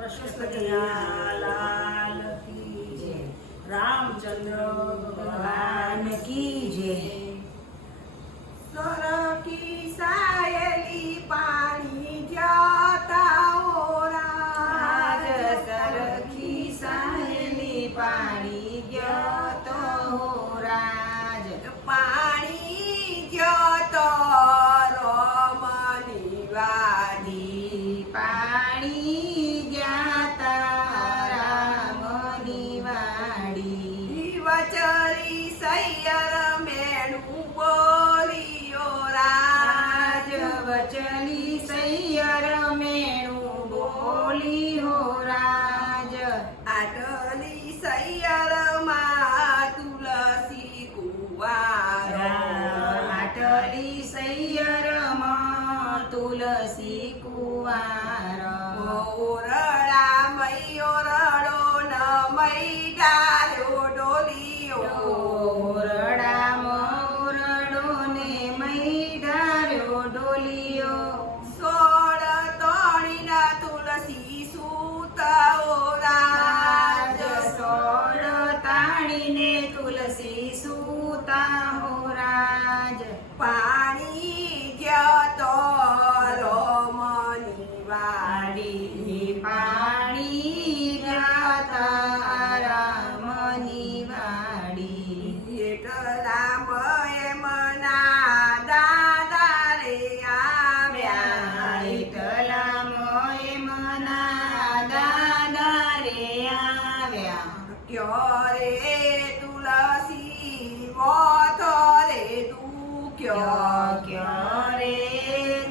कृष्ण कन्हैयालाल की जय। रामचंद्र भगवान की जय। सरकी सायली पाणी जाताओ आज राज सरखी साहेली पाणी गतो राज पाणी जतो रमणी वादी पाणी ज्ञाता रामनी वाडी वचरी सैयर मेणू बोलियो राज वचली सैयर मेणू बोली हो राज आटली सैयर मा तुलसी कुवार आटली सैयर तुलसी कुवार ओरडा मैयोरडो न मै डाल्यो डोलियो ओरडा मोरडो ने मै ધાર્યો ડોલિયો સોળ તણીના તુલસી સૂતાઓ રાજ સોળ તાણીને તુલસી સૂતા હો રાજ પાણી જતો રમણી વાડી પાણી ગાતા રામની વાડી એટલા મય મના દાદા રે આવ્યા એટલા મોય મના દાદા રે આવ્યા ક્યારે તુલસી મોતો રે દુખ્યો ક્યારે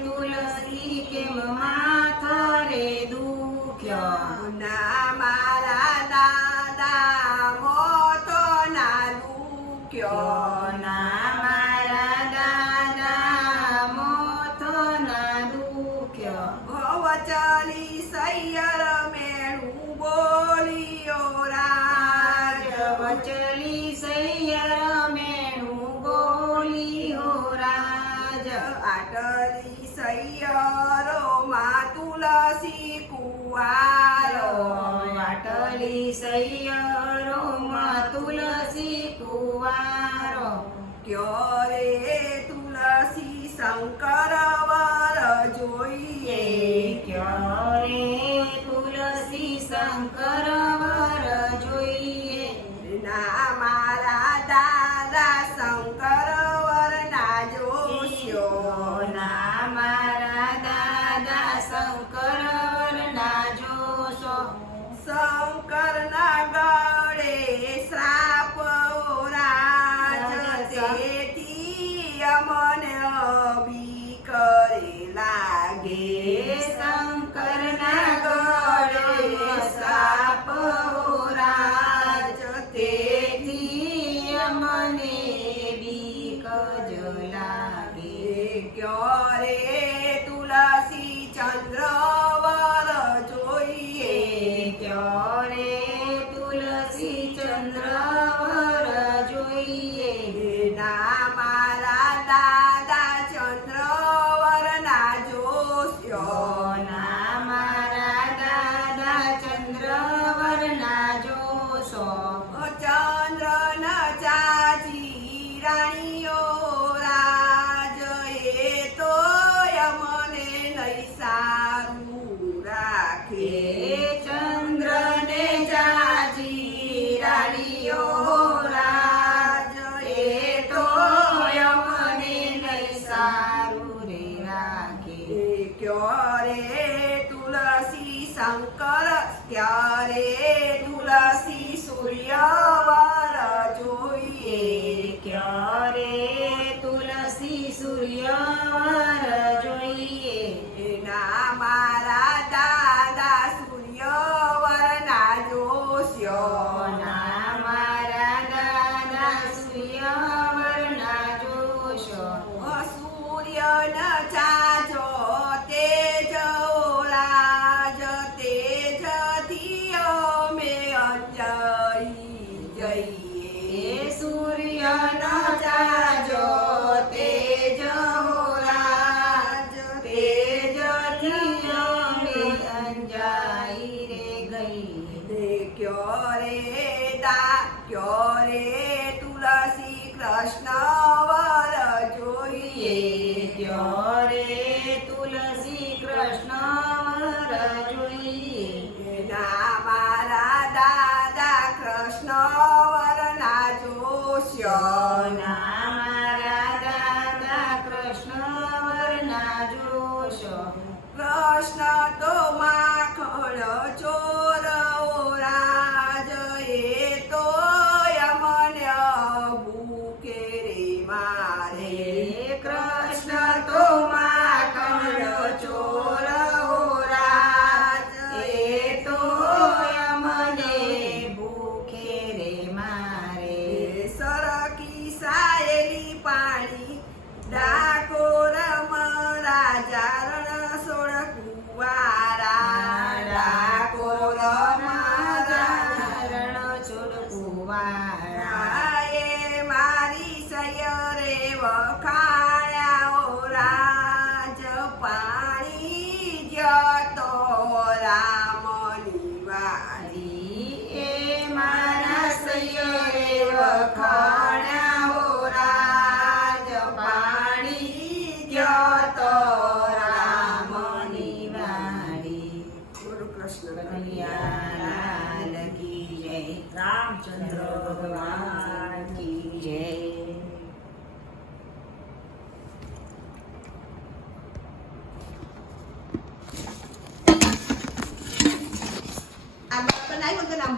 તુલસી કેમ માથો રે દુખ્યો ના મારા દાદા મોતો ના દુખ્યો ના મારા દાદા મોથો ના દુખ્યો ભવચલી સૈયર મેળું બોલિયો રાજ વચલી સૈયર મેણું બોલી હો રાજ આટલી સૈયરો માં તુલસી કુવારો વાટલી સૈયરો માં તુલસી કુવારો ક્યારે તુલસી શંકર વર જોઈએ ક્યારે તુલસી શંકર વર જોઈએ ના મારા દાદા શંકર વર ના જોશો ના મારા દાદા શંકર વરના જોશો શંકર ના ગળે શ્રાપ રાજ તેથી અમને બીકરે લાગે શંકરના ગળે સાપ રાજ તેથી અમને બીક જ લાગે ક્યારે તુલસી ચંદ્ર વર જોઈએ ક્યારે તુલસી ચંદ્ર વર જોઈએ ના મારા દાદા ચંદ્ર વર ના જોશો ના મારા દાદા ચંદ્ર વરના જોશો ચંદ્ર ન ચાચી રાણીઓ રાજ એ તો અમને નહીં સારું રાખે ચંદ્રને જાજી રાણીઓ રાજ એ તો અમને નહીં સારું રે રાખે ક્યારે તુલસી શંકર ક્યારે તુલસી સૂર્ય વર જોઈએ ક્યારે તુલસી સૂર્ય વર જોઈએ ના મારા દાદા સૂર્ય વર ના જોશો ના મારા દાદા સૂર્ય વરના જોશો સૂર્ય ન ચાજો તેજ રાજ તેજ થી અમે અંજઈ ક્યો રે તુલસી કૃષ્ણ વર જોઈએ ક્યો રે તુલસી કૃષ્ણ વર જોઈએ એના મારા દાદા કૃષ્ણ વરના જોશ્ય ના મારા દાદા કૃષ્ણ વરના જોશો કૃષ્ણ તો માખણ ચોર રાજ એ તો યમને ભૂખે રે મારે કૃષ્ણ તો માખણ ચોર રાજ એ તો યમને ભૂખે રે મારે સરકી સાયેલી પાણી ડાકોર રાજા રણ સોળ કુવારા ડાકોર રણ છોડ કુવારા એ મારી સયરે વખાણ્યા ઓ રાજ પાણી જતો રામની વારી એ મારા સૈયરે વખાણ્યા હો રાજ પાણી જતો રામની વાડી ગુરુ કૃષ્ણ કનૈયાલાલ કી જય રામચંદ્ર ભગવાન કી જય આ બનાવ્યું તો નામ